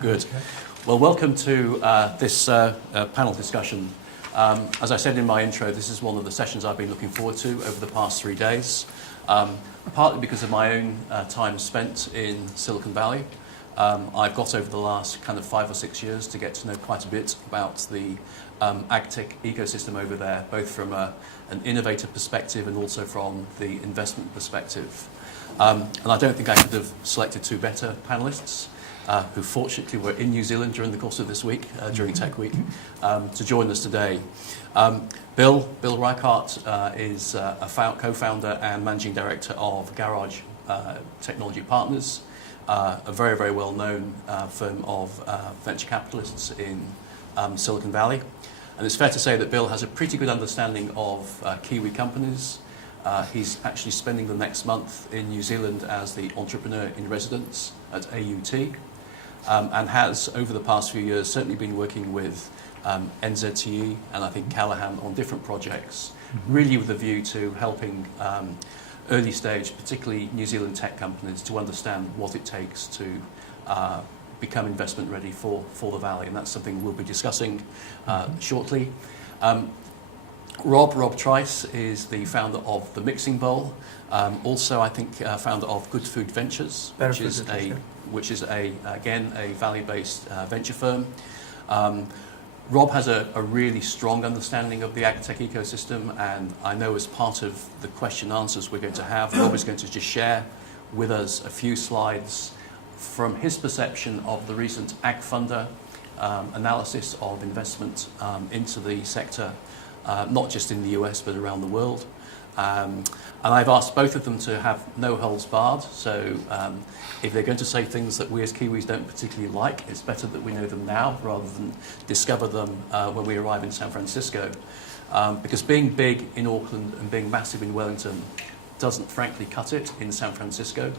Good. Well, welcome to this panel discussion. As I said in my intro, this is one of the sessions I've been looking forward to over the past 3 days, partly because of my own time spent in Silicon Valley. I've got over the last kind of 5 or 6 years to get to know quite a bit about the AgTech ecosystem over there, both from an innovator perspective and also from the investment perspective. And I don't think I could have selected two better panelists, who fortunately were in New Zealand during the course of this week, during Tech Week, to join us today. Bill Reichert is a co-founder and managing director of Garage Technology Partners, a very, very well-known firm of venture capitalists in Silicon Valley. And it's fair to say that Bill has a pretty good understanding of Kiwi companies. He's actually spending the next month in New Zealand as the entrepreneur in residence at AUT, and has, over the past few years, certainly been working with NZTE and I think Callahan on different projects, really with a view to helping early stage, particularly New Zealand tech companies, to understand what it takes to become investment ready for the Valley. And that's something we'll be discussing shortly. Rob Trice is the founder of The Mixing Bowl, also I think founder of Good Food Ventures, which is again a Valley-based venture firm. Rob has a really strong understanding of the AgTech ecosystem, and I know as part of the question answers we're going to have, Rob is going to just share with us a few slides from his perception of the recent AgFunder analysis of investment into the sector, not just in the US but around the world. And I've asked both of them to have no holds barred, so if they're going to say things that we as Kiwis don't particularly like, it's better that we know them now rather than discover them when we arrive in San Francisco. Because being big in Auckland and being massive in Wellington doesn't frankly cut it in San Francisco.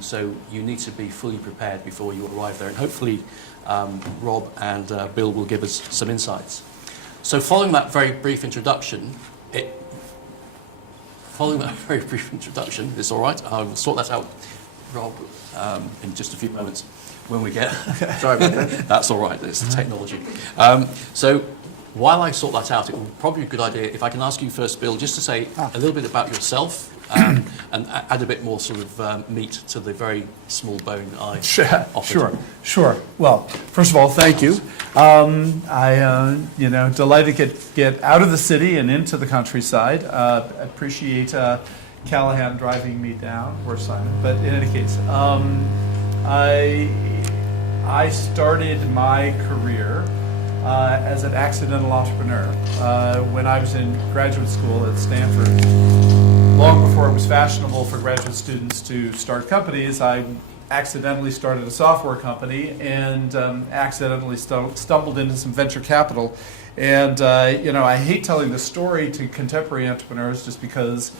So you need to be fully prepared before you arrive there. And hopefully Rob and Bill will give us some insights. So following that very brief introduction, it's all right. I will sort that out, Rob, in just a few moments when we get. Sorry about that. That's all right. It's the technology. So while I sort that out, it would probably be a good idea if I can ask you first, Bill, just to say a little bit about yourself and add a bit more sort of meat to the very small bone I offered. Sure. Well, first of all, thank you. Delighted to get out of the city and into the countryside. Appreciate Callahan driving me down, or Simon. But in any case, I started my career as an accidental entrepreneur when I was in graduate school at Stanford. Long before it was fashionable for graduate students to start companies, I accidentally started a software company and accidentally stumbled into some venture capital. And I hate telling the story to contemporary entrepreneurs just because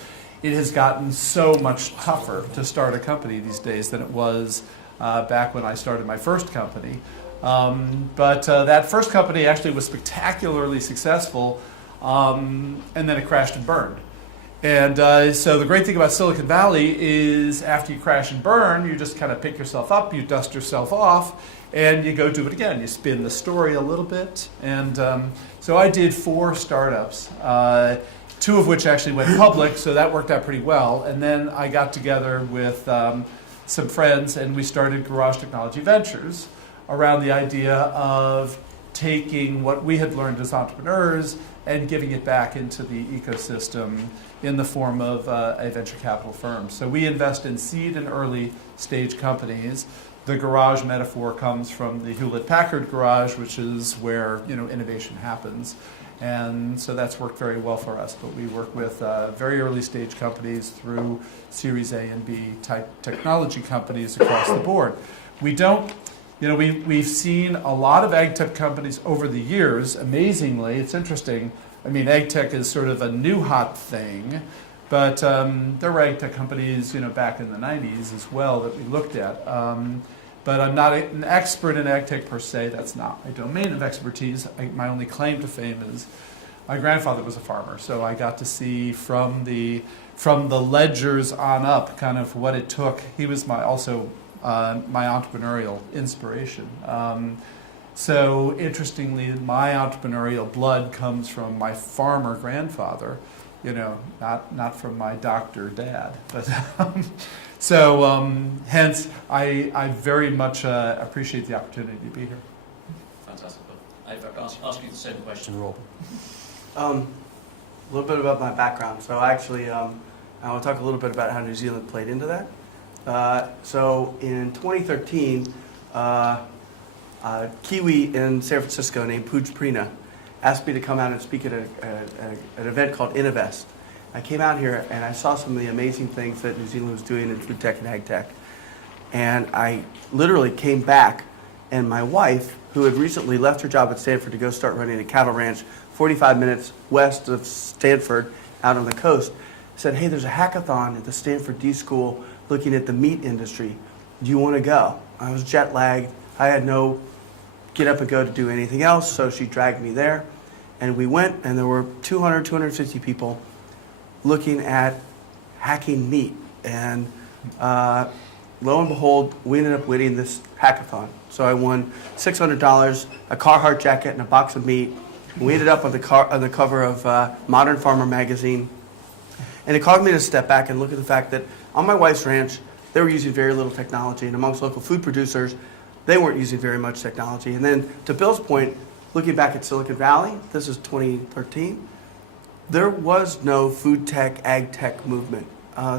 it has gotten so much tougher to start a company these days than it was back when I started my first company. But that first company actually was spectacularly successful, and then it crashed and burned. And so the great thing about Silicon Valley is after you crash and burn, you just kind of pick yourself up, you dust yourself off, and you go do it again. You spin the story a little bit. And so I did 4 startups, 2 of which actually went public, so that worked out pretty well. And then I got together with some friends, and we started Garage Technology Ventures around the idea of taking what we had learned as entrepreneurs and giving it back into the ecosystem in the form of a venture capital firm. So we invest in seed and early stage companies. The garage metaphor comes from the Hewlett-Packard garage, which is where innovation happens. And so that's worked very well for us. But we work with very early stage companies through Series A and B type technology companies across the board. We don't we've seen a lot of AgTech companies over the years. Amazingly, it's interesting. I mean, AgTech is sort of a new hot thing, but there were AgTech companies, back in the 90s as well that we looked at. But I'm not an expert in AgTech per se. That's not my domain of expertise. My only claim to fame is my grandfather was a farmer, so I got to see from the ledgers on up kind of what it took. He was also my entrepreneurial inspiration. So interestingly, my entrepreneurial blood comes from my farmer grandfather, not from my doctor dad. But hence, I very much appreciate the opportunity to be here. Fantastic. I'll ask you the same question, Rob. A little bit about my background. So actually, I want to talk a little bit about how New Zealand played into that. So in 2013, Kiwi in San Francisco named Pooj Prina asked me to come out and speak at an event called Innovest. I came out here and I saw some of the amazing things that New Zealand was doing in food tech and ag tech. And I literally came back, and my wife, who had recently left her job at Stanford to go start running a cattle ranch 45 minutes west of Stanford out on the coast, said, hey, there's a hackathon at the Stanford D School looking at the meat industry. Do you want to go? I was jet lagged. I had no get up and go to do anything else, so she dragged me there. And we went, and there were 250 people looking at hacking meat. And lo and behold, we ended up winning this hackathon. So I won $600, a Carhartt jacket, and a box of meat. We ended up on the cover of Modern Farmer magazine. And it caused me to step back and look at the fact that on my wife's ranch, they were using very little technology, and amongst local food producers, they weren't using very much technology. And then, to Bill's point, looking back at Silicon Valley, this is 2013, there was no food tech, ag tech movement.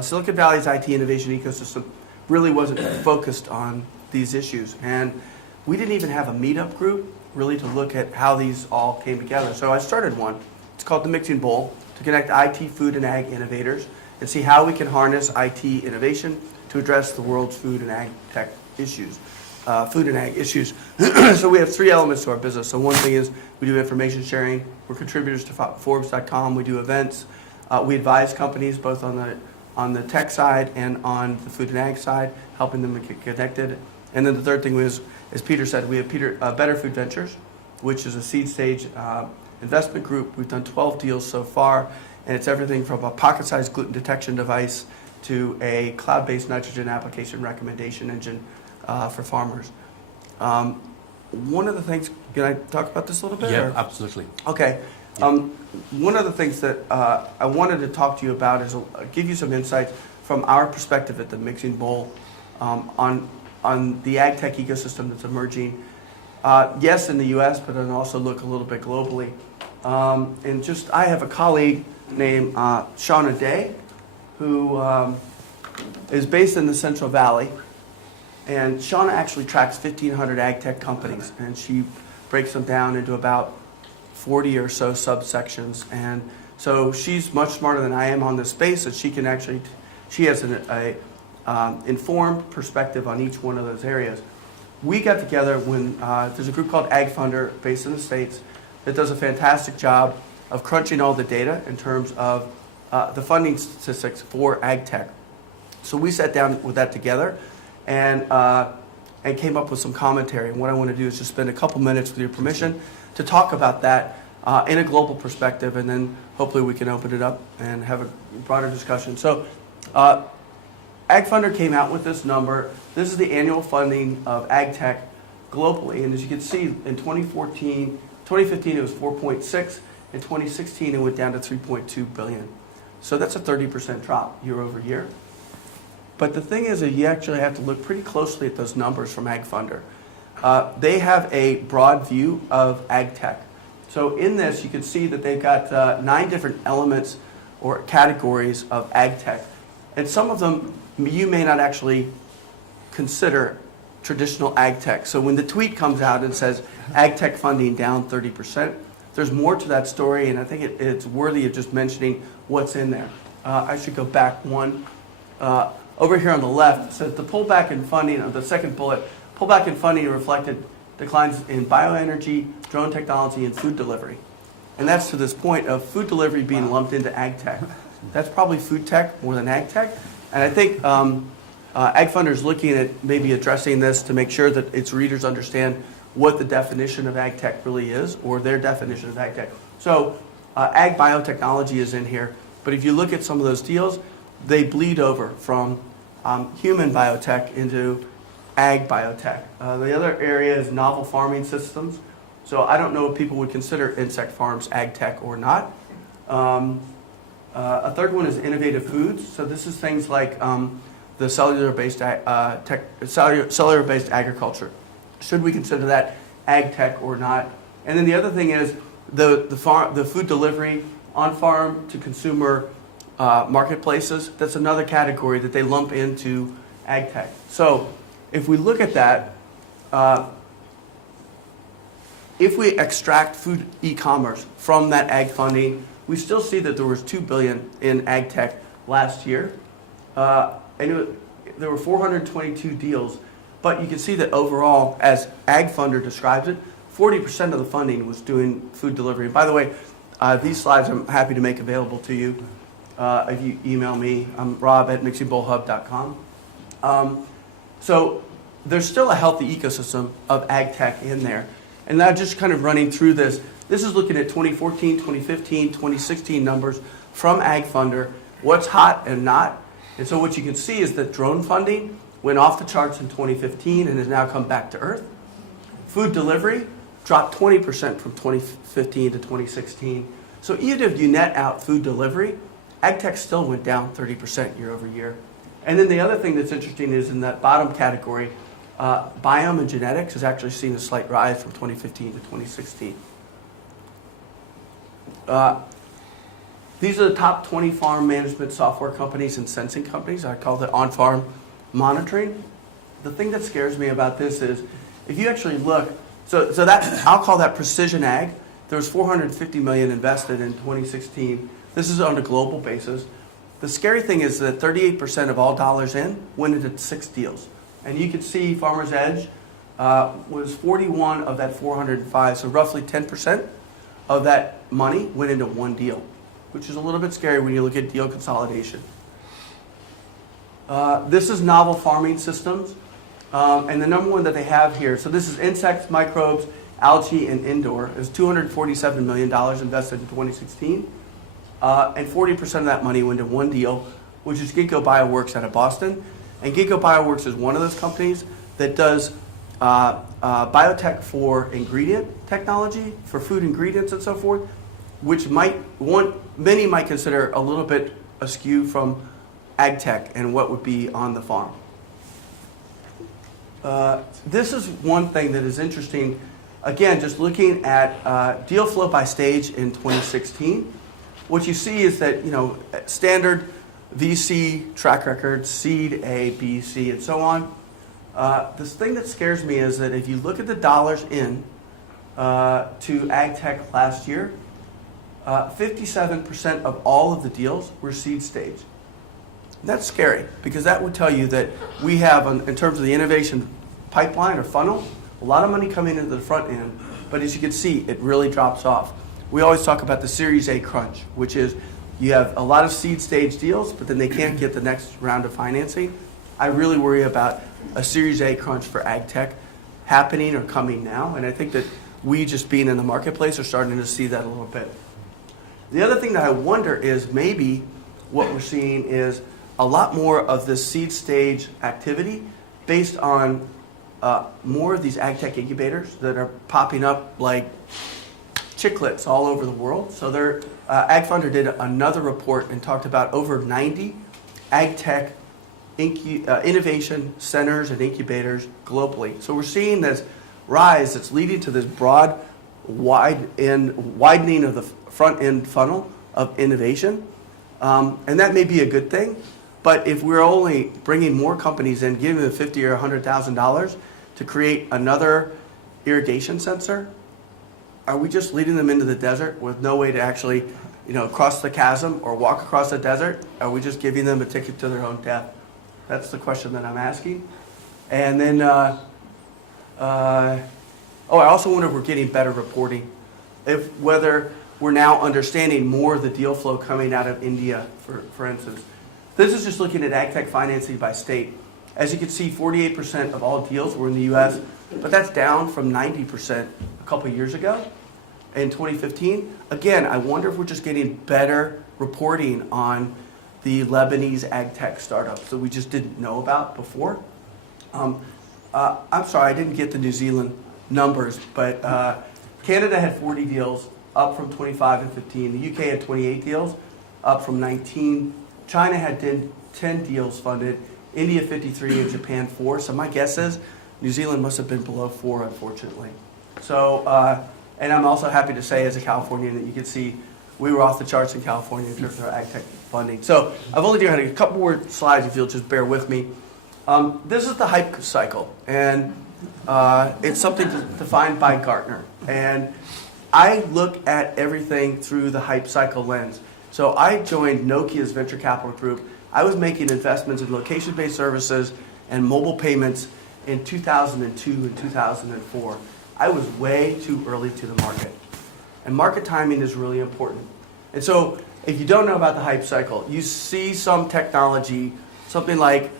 Silicon Valley's IT innovation ecosystem really wasn't focused on these issues. And we didn't even have a meetup group really to look at how these all came together. So I started one. It's called the Mixing Bowl, to connect IT, food, and ag innovators and see how we can harness IT innovation to address the world's food and ag tech issues. Food and ag issues. So we have three elements to our business. So one thing is we do information sharing. We're contributors to Forbes.com. We do events. We advise companies both on the tech side and on the food and ag side, helping them get connected. And then the third thing was, as Peter said, we have Better Food Ventures, which is a seed stage investment group. We've done 12 deals so far, and it's everything from a pocket-sized gluten detection device to a cloud-based nitrogen application recommendation engine for farmers. One of the things, can I talk about this a little bit? Yeah, or? absolutely. Okay. One of the things that I wanted to talk to you about is give you some insights from our perspective at the Mixing Bowl on the ag tech ecosystem that's emerging. Yes, in the U.S., but then also look a little bit globally. And I have a colleague named Shauna Day, who is based in the Central Valley. And Shauna actually tracks 1,500 ag tech companies, and she breaks them down into about 40 or so subsections. And so she's much smarter than I am on this space, and she has an informed perspective on each one of those areas. We got together when there's a group called Ag Funder based in the States that does a fantastic job of crunching all the data in terms of the funding statistics for ag tech. So we sat down with that together and came up with some commentary. And what I want to do is just spend a couple minutes, with your permission, to talk about that in a global perspective, and then hopefully we can open it up and have a broader discussion. So Ag Funder came out with this number. This is the annual funding of ag tech globally. And as you can see, in 2015 it was 4.6. In 2016 it went down to 3.2 billion. So that's a 30% drop year over year. But the thing is that you actually have to look pretty closely at those numbers from Ag Funder. They have a broad view of ag tech. So in this, you can see that they've got 9 different elements or categories of ag tech. And some of them you may not actually consider traditional ag tech. So when the tweet comes out and says ag tech funding down 30%, there's more to that story, and I think it's worthy of just mentioning what's in there. I should go back one. Over here on the left, it says the pullback in funding, or the second bullet, pullback in funding reflected declines in bioenergy, drone technology, and food delivery. And that's to this point of food delivery being lumped into ag tech. That's probably food tech more than ag tech. And I think Ag Funder is looking at maybe addressing this to make sure that its readers understand what the definition of ag tech really is, or their definition of ag tech. So ag biotechnology is in here, but if you look at some of those deals, they bleed over from human biotech into ag biotech. The other area is novel farming systems. So I don't know if people would consider insect farms ag tech or not. A third one is innovative foods. So this is things like the cellular-based agriculture. Should we consider that ag tech or not? And then the other thing is the food delivery on farm to consumer marketplaces. That's another category that they lump into ag tech. So if we look at that, if we extract food e-commerce from that ag funding, we still see that there was $2 billion in ag tech last year. There were 422 deals, but you can see that overall, as Ag Funder describes it, 40% of the funding was doing food delivery. And by the way, these slides I'm happy to make available to you if you email me. I'm rob@mixingbowlhub.com. So there's still a healthy ecosystem of ag tech in there. And now just kind of running through this, this is looking at 2014, 2015, 2016 numbers from Ag Funder, what's hot and not. And so what you can see is that drone funding went off the charts in 2015 and has now come back to earth. Food delivery dropped 20% from 2015 to 2016. So even if you net out food delivery, ag tech still went down 30% year over year. And then the other thing that's interesting is in that bottom category, biome and genetics has actually seen a slight rise from 2015 to 2016. These are the top 20 farm management software companies and sensing companies. I call it on-farm monitoring. The thing that scares me about this is if you actually look, so that I'll call that precision ag. There was $450 million invested in 2016. This is on a global basis. The scary thing is that 38% of all dollars in went into 6 deals. And you can see Farmer's Edge was 41 of that 405, so roughly 10% of that money went into one deal, which is a little bit scary when you look at deal consolidation. This is novel farming systems, and the number one that they have here, so this is insects, microbes, algae, and indoor, is $247 million invested in 2016, and 40% of that money went into one deal, which is Ginkgo Bioworks out of Boston. And Ginkgo Bioworks is one of those companies that does biotech for ingredient technology, for food ingredients and so forth, which many might consider a little bit askew from ag tech and what would be on the farm. This is one thing that is interesting. Again, just looking at deal flow by stage in 2016, what you see is that standard VC track record, seed A, B, C, and so on. This thing that scares me is that if you look at the dollars in to ag tech last year, 57% of all of the deals were seed stage. And that's scary because that would tell you that we have, in terms of the innovation pipeline or funnel, a lot of money coming into the front end, but as you can see, it really drops off. We always talk about the Series A crunch, which is you have a lot of seed stage deals, but then they can't get the next round of financing. I really worry about a Series A crunch for ag tech happening or coming now, and I think that we, just being in the marketplace, are starting to see that a little bit. The other thing that I wonder is maybe what we're seeing is a lot more of this seed stage activity based on more of these ag tech incubators that are popping up like chiclets all over the world. So Ag Funder did another report and talked about over 90 ag tech innovation centers and incubators globally. So we're seeing this rise that's leading to this broad widening of the front end funnel of innovation. And that may be a good thing, but if we're only bringing more companies in, giving them $50,000 or $100,000 to create another irrigation sensor, are we just leading them into the desert with no way to actually, cross the chasm or walk across the desert? Are we just giving them a ticket to their own death? That's the question that I'm asking. And then, I also wonder if we're getting better reporting, whether we're now understanding more of the deal flow coming out of India, for instance. This is just looking at ag tech financing by state. As you can see, 48% of all deals were in the U.S., but that's down from 90% a couple of years ago in 2015. Again, I wonder if we're just getting better reporting on the Lebanese ag tech startups that we just didn't know about before. I'm sorry, I didn't get the New Zealand numbers, but Canada had 40 deals, up from 25 and 15. The UK had 28 deals, up from 19. China had 10 deals funded, India 53, and Japan 4. So my guess is New Zealand must have been below 4, unfortunately. So, and I'm also happy to say as a Californian that you can see we were off the charts in California in terms of our AgTech funding. So I've only had a couple more slides if you'll just bear with me. This is the hype cycle, and it's something defined by Gartner. And I look at everything through the hype cycle lens. So I joined Nokia's venture capital group. I was making investments in location-based services and mobile payments in 2002 and 2004. I was way too early to the market. And market timing is really important. And so if you don't know about the hype cycle, you see some technology, something like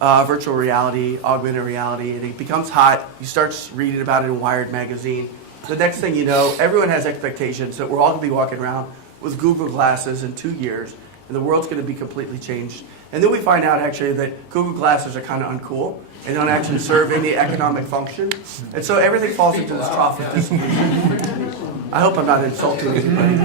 virtual reality, augmented reality, and it becomes hot. You start reading about it in Wired magazine. The next thing you know, everyone has expectations that we're all going to be walking around with Google glasses in 2 years, and the world's going to be completely changed. And then we find out actually that Google glasses are kind of uncool and don't actually serve any economic function. And so everything falls into this trough of disillusion. I hope I'm not insulting anybody.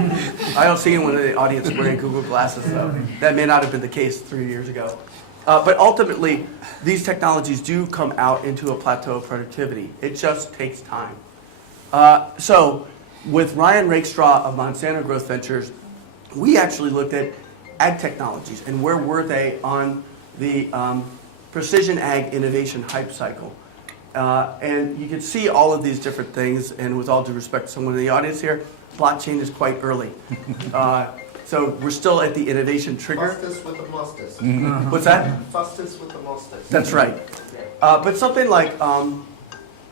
I don't see anyone in the audience wearing Google glasses, though. That may not have been the case 3 years ago. But ultimately, these technologies do come out into a plateau of productivity. It just takes time. So with Ryan Rakestraw of Monsanto Growth Ventures, we actually looked at ag technologies and where were they on the precision ag innovation hype cycle. And you can see all of these different things, and with all due respect to someone in the audience here, blockchain is quite early. So we're still at the innovation trigger. Fastest with the mostest. What's that? Fastest with the mostest. That's right. But something like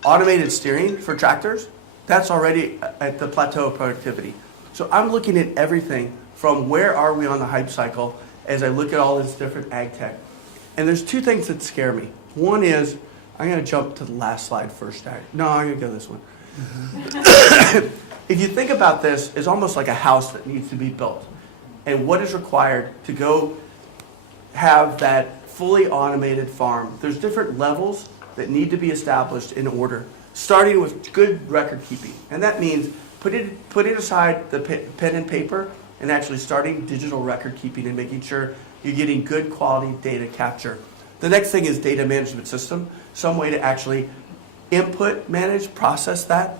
automated steering for tractors, that's already at the plateau of productivity. So I'm looking at everything from where are we on the hype cycle as I look at all this different ag tech. And there's two things that scare me. One is, I'm going to jump to the last slide first. No, I'm going to go this one. If you think about this, it's almost like a house that needs to be built. And what is required to go have that fully automated farm? There's different levels that need to be established in order, starting with good record keeping. And that means putting aside the pen and paper and actually starting digital record keeping and making sure you're getting good quality data capture. The next thing is data management system, some way to actually input, manage, process that.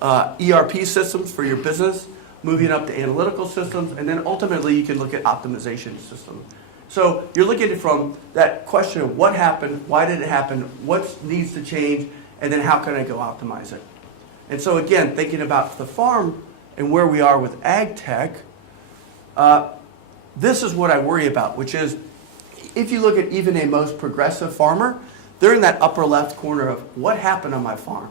ERP systems for your business, moving up to analytical systems, and then ultimately you can look at optimization systems. So you're looking at it from that question of what happened, why did it happen, what needs to change, and then how can I go optimize it? And so again, thinking about the farm and where we are with ag tech, this is what I worry about, which is if you look at even a most progressive farmer, they're in that upper left corner of what happened on my farm,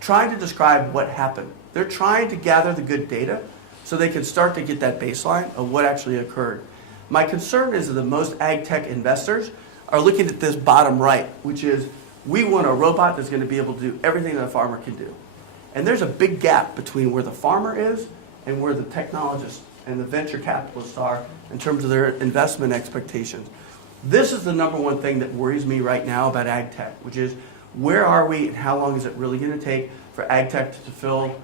trying to describe what happened. They're trying to gather the good data so they can start to get that baseline of what actually occurred. My concern is that the most ag tech investors are looking at this bottom right, which is we want a robot that's going to be able to do everything that a farmer can do. And there's a big gap between where the farmer is and where the technologists and the venture capitalists are in terms of their investment expectations. This is the number one thing that worries me right now about ag tech, which is where are we and how long is it really going to take for ag tech to fulfill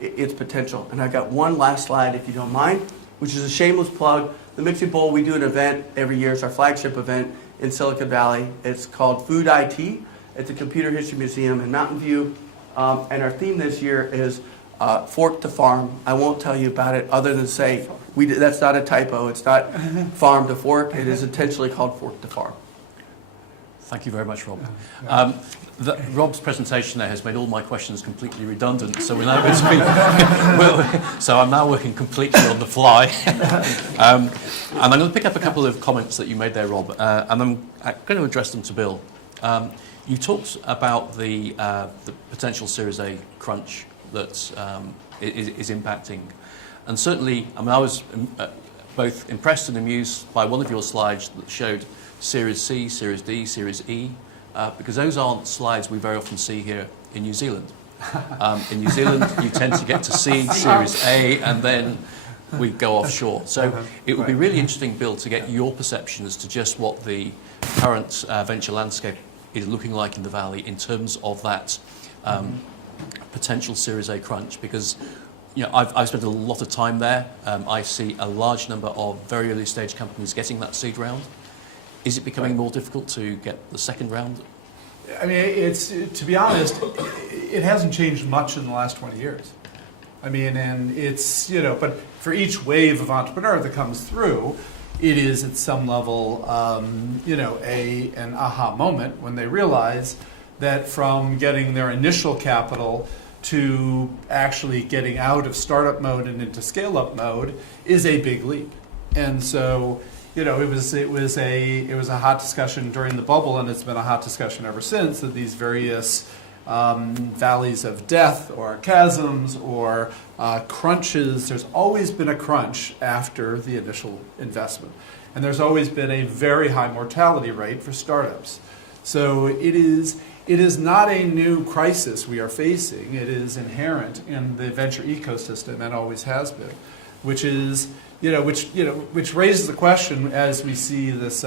its potential. And I've got one last slide, if you don't mind, which is a shameless plug. The Mixing Bowl, we do an event every year. It's our flagship event in Silicon Valley. It's called Food IT. It's a computer history museum in Mountain View. And our theme this year is Fork to Farm. I won't tell you about it other than say that's not a typo. It's not farm to fork. It is intentionally called Fork to Farm. Thank you very much, Rob. Rob's presentation there has made all my questions completely redundant, so we're now going to be, so I'm now working completely on the fly. And I'm going to pick up a couple of comments that you made there, Rob, and I'm going to address them to Bill. You talked about the potential Series A crunch that is impacting. And certainly, I mean, I was both impressed and amused by one of your slides that showed Series C, Series D, Series E, because those aren't slides we very often see here in New Zealand. In New Zealand, you tend to get to see Series A, and then we go offshore. So it would be really interesting, Bill, to get your perception as to just what the current venture landscape is looking like in the Valley in terms of that potential Series A crunch? Because I've spent a lot of time there. I see a large number of very early stage companies getting that seed round. Is it becoming more difficult to get the second round? I mean, it's, to be honest, it hasn't changed much in the last 20 years. I mean, and it's, but for each wave of entrepreneur that comes through, it is at some level, an aha moment when they realize that from getting their initial capital to actually getting out of startup mode and into scale-up mode is a big leap. And so, it was a hot discussion during the bubble, and it's been a hot discussion ever since, of these various valleys of death or chasms or crunches. There's always been a crunch after the initial investment. And there's always been a very high mortality rate for startups. So it is not a new crisis we are facing. It is inherent in the venture ecosystem and always has been, which is, which raises the question as we see this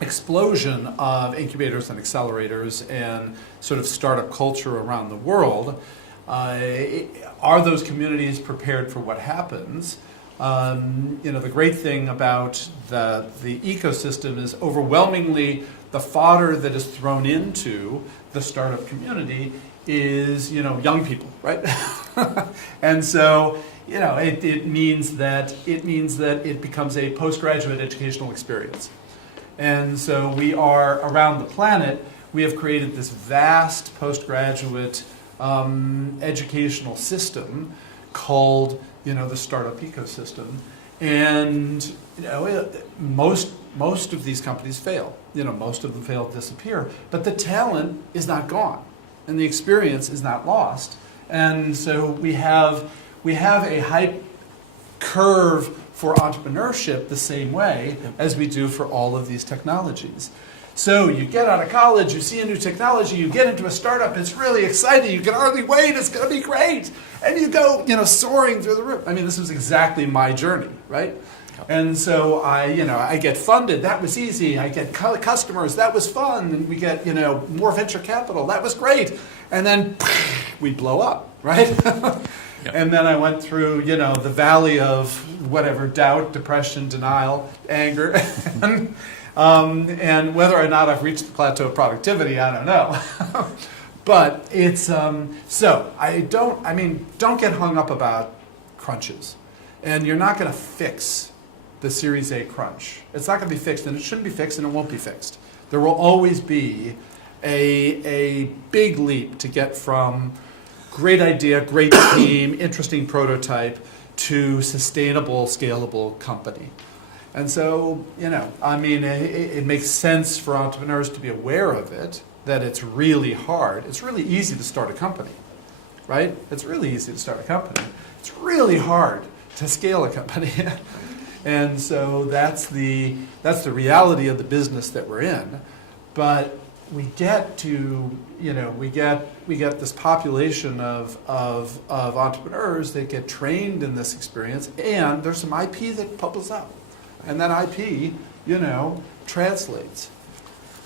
explosion of incubators and accelerators and sort of startup culture around the world. Are those communities prepared for what happens? The great thing about the ecosystem is overwhelmingly the fodder that is thrown into the startup community is, young people, right? And so, it means that it becomes a postgraduate educational experience. And so we are, around the planet, we have created this vast postgraduate educational system called, the startup ecosystem. And, most of these companies fail. Most of them fail to disappear. But the talent is not gone, and the experience is not lost. And so we have a hype curve for entrepreneurship the same way as we do for all of these technologies. So you get out of college, you see a new technology, you get into a startup, it's really exciting, you can hardly wait, it's going to be great. And you go, soaring through the roof. I mean, this was exactly my journey, right? And so I get funded, that was easy. I get customers, that was fun. And we get, more venture capital, that was great. And then we blow up, right? Yep. And then I went through, the valley of whatever, doubt, depression, denial, anger. And whether or not I've reached the plateau of productivity, I don't know. But it's, don't get hung up about crunches. And you're not going to fix the Series A crunch. It's not going to be fixed, and it shouldn't be fixed, and it won't be fixed. There will always be a big leap to get from great idea, great team, interesting prototype, to sustainable, scalable company. And so, it makes sense for entrepreneurs to be aware of it, that it's really hard. It's really easy to start a company, right? It's really easy to start a company. It's really hard to scale a company. And so that's the reality of the business that we're in. But we get to, we get this population of entrepreneurs that get trained in this experience, and there's some IP that bubbles out. And that IP, translates.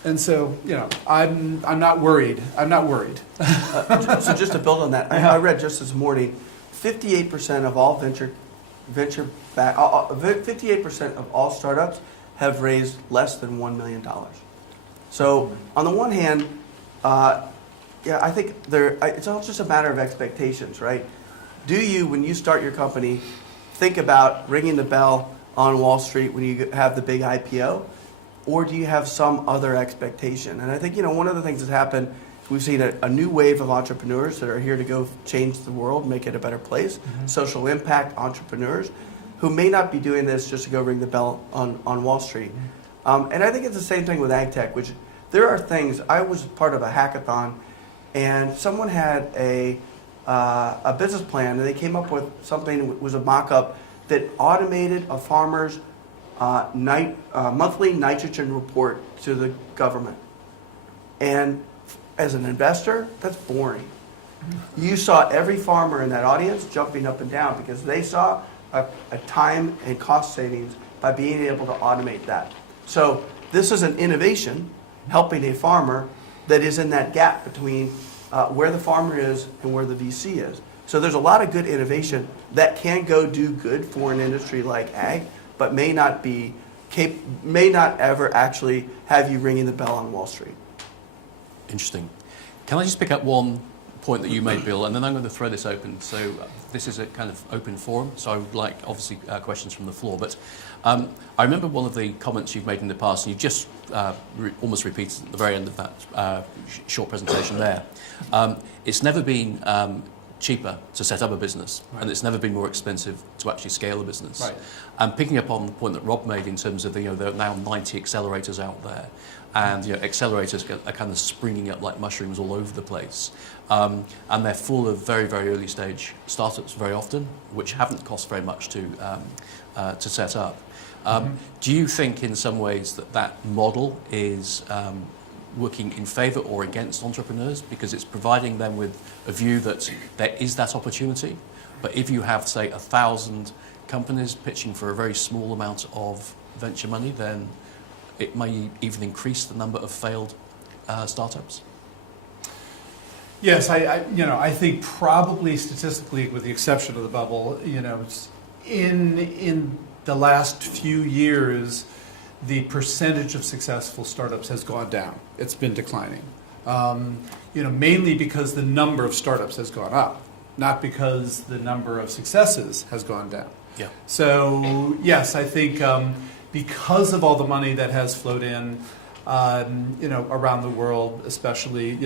And so, I'm not worried. I'm not worried. So just to build on that, I read just this morning, 58% of all 58% of all startups have raised less than $1 million. So on the one hand, I think it's all just a matter of expectations, right? Do you, when you start your company, think about ringing the bell on Wall Street when you have the big IPO, or do you have some other expectation? And I think, one of the things that's happened, we've seen a new wave of entrepreneurs that are here to go change the world, make it a better place, social impact entrepreneurs, who may not be doing this just to go ring the bell on Wall Street. And I think it's the same thing with AgTech, which there are things, I was part of a hackathon, and someone had a business plan, and they came up with something that was a mock-up that automated a farmer's monthly nitrogen report to the government. And as an investor, that's boring. You saw every farmer in that audience jumping up and down because they saw a time and cost savings by being able to automate that. So this is an innovation, helping a farmer that is in that gap between where the farmer is and where the VC is. So there's a lot of good innovation that can go do good for an industry like ag, but may not ever actually have you ringing the bell on Wall Street. Interesting. Can I just pick up one point that you made, Bill, and then I'm going to throw this open. So this is a kind of open forum, so I would like, obviously, questions from the floor. But I remember one of the comments you've made in the past, and you just almost repeated at the very end of that short presentation there. It's never been cheaper to set up a business, right, and it's never been more expensive to actually scale a business. Right. And picking up on the point that Rob made in terms of there are now 90 accelerators out there, and accelerators are kind of springing up like mushrooms all over the place, and they're full of very, very early stage startups very often, which haven't cost very much to set up. Do you think in some ways that model is working in favour or against entrepreneurs, because it's providing them with a view that there is that opportunity, but if you have, say, 1,000 companies pitching for a very small amount of venture money, then it may even increase the number of failed startups? Yes, I think probably statistically, with the exception of the bubble, in the last few years, the percentage of successful startups has gone down. It's been declining. Mainly because the number of startups has gone up, not because the number of successes has gone down. Yeah. So yes, I think because of all the money that has flowed in, around the world, especially,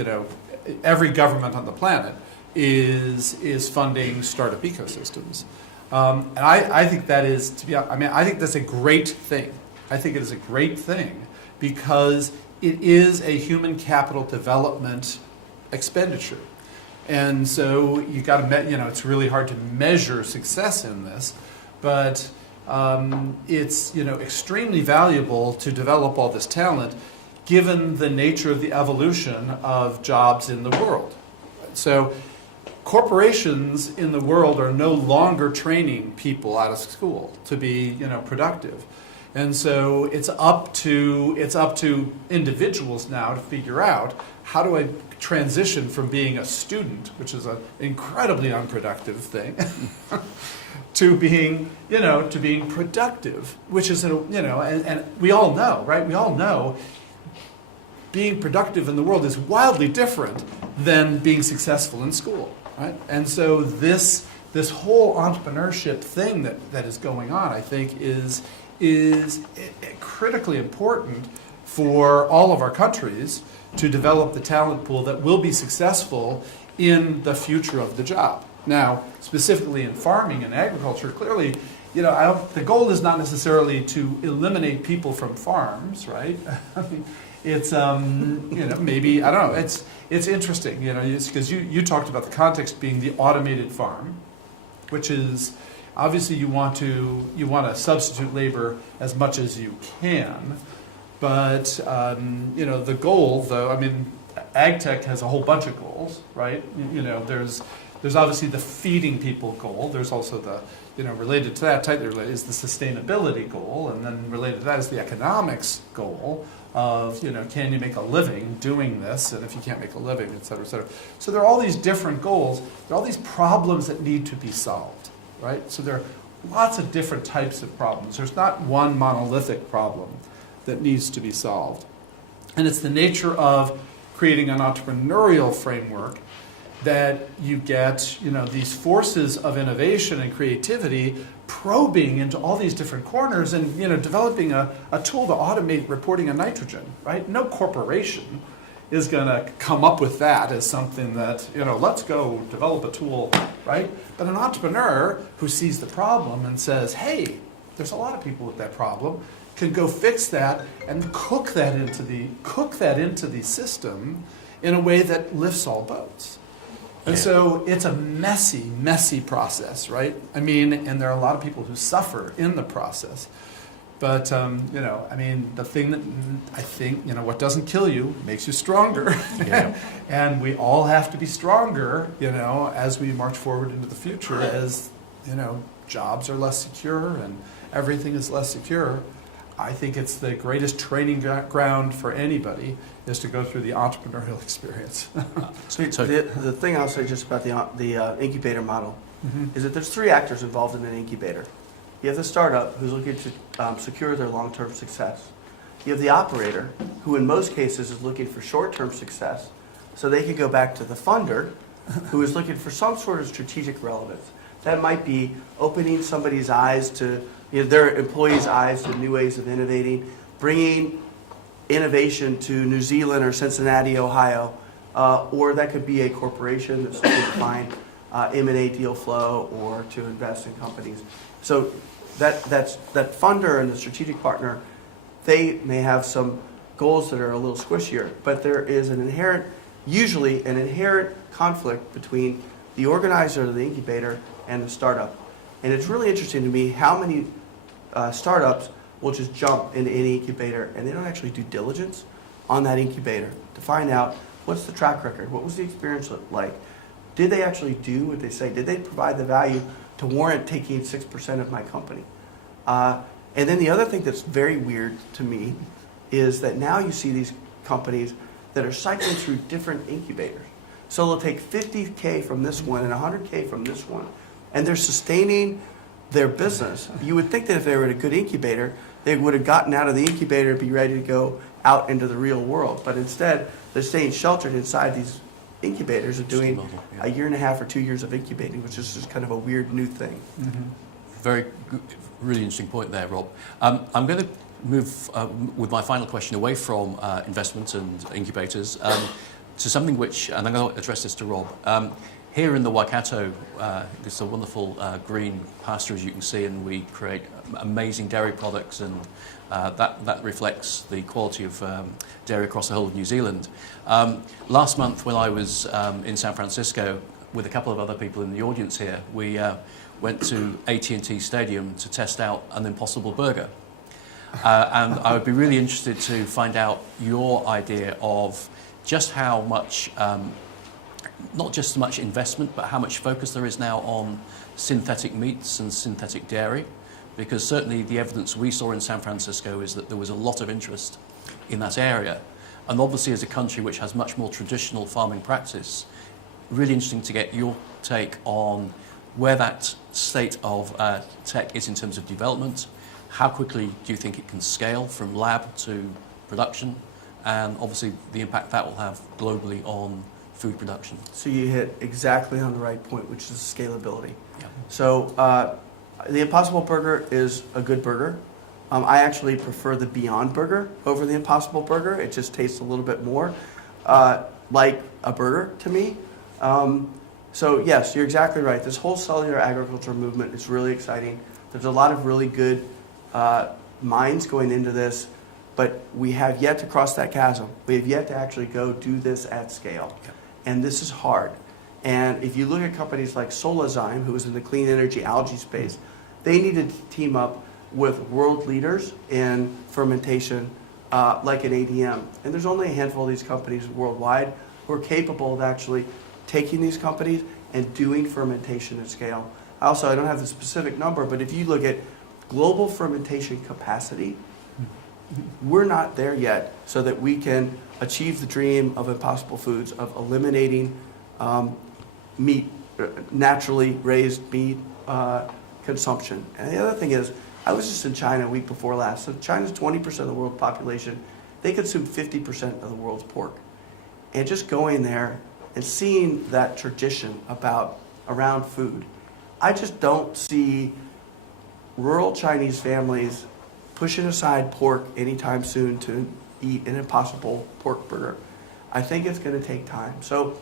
every government on the planet is funding startup ecosystems, and I think that is I think that's a great thing. I think it is a great thing because it is a human capital development expenditure. And so you got to, it's really hard to measure success in this, but it's, extremely valuable to develop all this talent given the nature of the evolution of jobs in the world. So corporations in the world are no longer training people out of school to be, productive. And so it's up to individuals now to figure out, how do I transition from being a student, which is an incredibly unproductive thing, to being productive, which is and we all know, right? We all know being productive in the world is wildly different than being successful in school, right? And so this whole entrepreneurship thing that is going on, I think, is critically important for all of our countries to develop the talent pool that will be successful in the future of the job. Now, specifically in farming and agriculture, clearly, the goal is not necessarily to eliminate people from farms, right? I mean, it's maybe, I don't know. It's interesting, because you talked about the context being the automated farm, which is obviously you want to substitute labor as much as you can, but the goal, though, AgTech has a whole bunch of goals, right? There's obviously the feeding people goal. There's also the related to that, tightly related, is the sustainability goal, and then related to that is the economics goal of can you make a living doing this, and if you can't make a living, et cetera, et cetera. So there are all these different goals. There are all these problems that need to be solved. Right? So there are lots of different types of problems. There's not one monolithic problem that needs to be solved. And it's the nature of creating an entrepreneurial framework that you get, these forces of innovation and creativity probing into all these different corners and, developing a tool to automate reporting on nitrogen, right? No corporation is going to come up with that as something that, let's go develop a tool, right? But an entrepreneur who sees the problem and says, hey, there's a lot of people with that problem, can go fix that and cook that into the system in a way that lifts all boats. And so it's a messy, messy process, right? And there are a lot of people who suffer in the process. But, the thing that I think, what doesn't kill you makes you stronger. Yeah. And we all have to be stronger, as we march forward into the future, as, jobs are less secure and everything is less secure. I think it's the greatest training ground for anybody is to go through the entrepreneurial experience. So So- the thing I'll say just about the incubator model is that there's 3 actors involved in an incubator. You have the startup who's looking to secure their long-term success. You have the operator who in most cases is looking for short-term success so they can go back to the funder who is looking for some sort of strategic relevance. That might be opening somebody's eyes to, their employees' eyes to new ways of innovating, bringing innovation to New Zealand or Cincinnati, Ohio, or that could be a corporation that's looking to find M&A deal flow or to invest in companies. So that funder and the strategic partner, they may have some goals that are a little squishier, but there is usually an inherent conflict between the organizer of the incubator and the startup. And it's really interesting to me how many startups will just jump into any incubator and they don't actually do diligence on that incubator to find out what's the track record, what was the experience like, did they actually do what they say, did they provide the value to warrant taking 6% of my company. And then the other thing that's very weird to me is that now you see these companies that are cycling through different incubators. So they'll take 50K from this one and 100K from this one, and they're sustaining their business. You would think that if they were at a good incubator, they would have gotten out of the incubator and be ready to go out into the real world. But instead, they're staying sheltered inside these incubators and doing a year and a half or 2 years of incubating, which is just kind of a weird new thing. Very good, really interesting point there, Rob. I'm going to move with my final question away from investment and incubators to something which, and I'm going to address this to Rob. Here in the Waikato, it's a wonderful green pasture, as you can see, and we create amazing dairy products, and that reflects the quality of dairy across the whole of New Zealand. Last month, when I was in San Francisco with a couple of other people in the audience here, we went to AT&T Stadium to test out an Impossible Burger. And I would be really interested to find out your idea of just how much, not just so much investment, but how much focus there is now on synthetic meats and synthetic dairy. Because certainly the evidence we saw in San Francisco is that there was a lot of interest in that area. And obviously as a country which has much more traditional farming practice, really interesting to get your take on where that state of tech is in terms of development. How quickly do you think it can scale from lab to production? And obviously the impact that will have globally on food production. So you hit exactly on the right point, which is scalability. Yeah. So the Impossible Burger is a good burger. I actually prefer the Beyond Burger over the Impossible Burger. It just tastes a little bit more like a burger to me. So yes, you're exactly right. This whole cellular agriculture movement is really exciting. There's a lot of really good minds going into this, but we have yet to cross that chasm. We have yet to actually go do this at scale. Yep. And this is hard. And if you look at companies like Solazyme, who is in the clean energy algae space, they needed to team up with world leaders in fermentation like an ADM. And there's only a handful of these companies worldwide who are capable of actually taking these companies and doing fermentation at scale. Also, I don't have the specific number, but if you look at global fermentation capacity, we're not there yet so that we can achieve the dream of Impossible Foods of eliminating meat, naturally raised meat consumption. And the other thing is, I was just in China a week before last. So China's 20% of the world population. They consume 50% of the world's pork. And just going there and seeing that tradition around food, I just don't see rural Chinese families pushing aside pork anytime soon to eat an Impossible pork burger. I think it's going to take time. So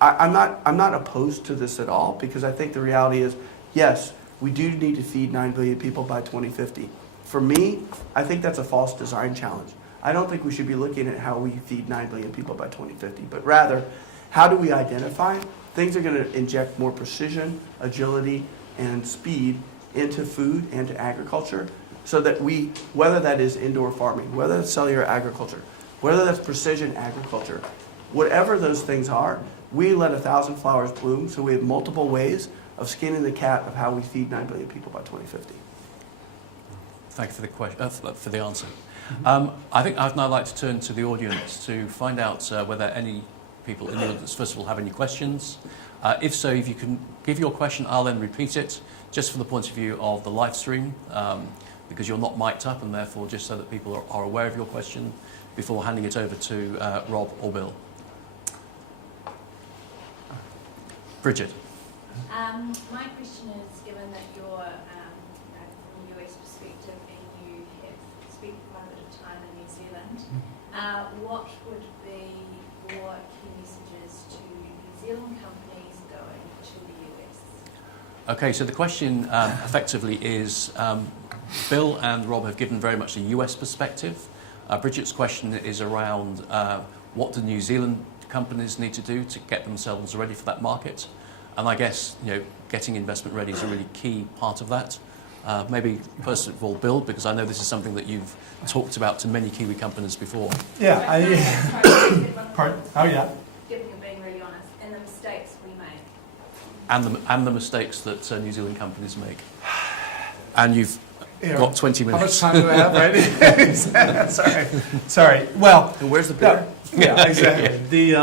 I'm not opposed to this at all, because I think the reality is, yes, we do need to feed 9 billion people by 2050. For me, I think that's a false design challenge. I don't think we should be looking at how we feed 9 billion people by 2050, but rather, how do we identify things that are going to inject more precision, agility, and speed into food and to agriculture, so that we, whether that is indoor farming, whether it's cellular agriculture, whether that's precision agriculture, whatever those things are, we let 1,000 flowers bloom, so we have multiple ways of skinning the cat of how we feed 9 billion people by 2050. Thank you for the question, for the answer. I think I'd now like to turn to the audience to find out whether any people in the audience, first of all, have any questions. If so, if you can give your question, I'll then repeat it, just from the point of view of the live stream, because you're not mic'd up, and therefore just so that people are aware of your question before handing it over to Rob or Bill. Bridget. My question is, given that you're from a US perspective and you have spent quite a bit of time in New Zealand, what would be your key messages to New Zealand companies going to the US? Okay, so the question effectively is, Bill and Rob have given very much a US perspective. Bridget's question is around what do New Zealand companies need to do to get themselves ready for that market. And I guess, getting investment ready is a really key part of that. Maybe first of all, Bill, because I know this is something that you've talked about to many Kiwi companies before. Yeah, pardon? Oh, yeah. Given you're being really honest, and the mistakes we make. And the mistakes that New Zealand companies make. And you've got 20 minutes. How much time do I have? Right? Sorry. Well, And where's the beer? yeah, exactly.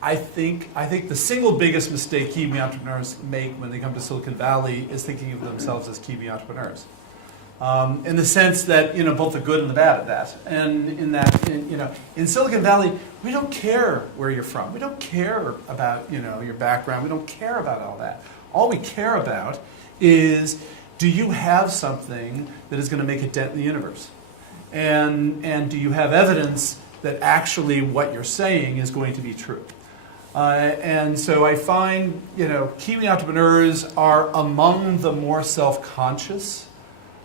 I think the single biggest mistake Kiwi entrepreneurs make when they come to Silicon Valley is thinking of themselves as Kiwi entrepreneurs. In the sense that, both the good and the bad of that. And in Silicon Valley, we don't care where you're from. We don't care about, your background. We don't care about all that. All we care about is, do you have something that is going to make a dent in the universe? And do you have evidence that actually what you're saying is going to be true? And so I find, Kiwi entrepreneurs are among the more self-conscious